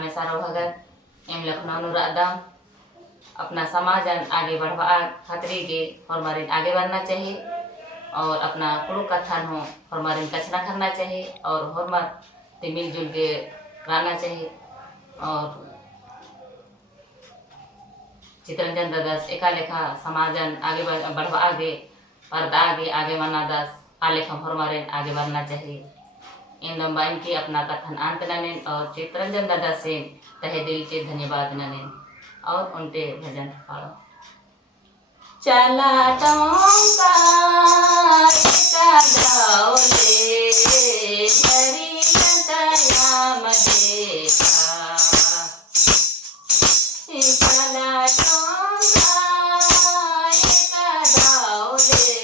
में सारा भगत एम लखनऊ रादम अपना समाज आगे बढ़वा खातिर के हमारे आगे बढ़ना चाहिए और अपना कुड़ू कथन हो हमारे कचना करना चाहिए और हमारे मिलजुल के रहना चाहिए। और चितरंजन दास एका लेखा समाजन आगे बढ़वा आगे पर्दा आगे मना दास आलेखा हमारे आगे बढ़ना चाहिए। इन लंबाइन की अपना कथन अंत ननेन और चितरंजन दादा से तहे दिल से धन्यवाद ननेन और उनके भजन पाड़ो। चला टोंका दाओले धरी तयाम देखा चला टोंका दाओले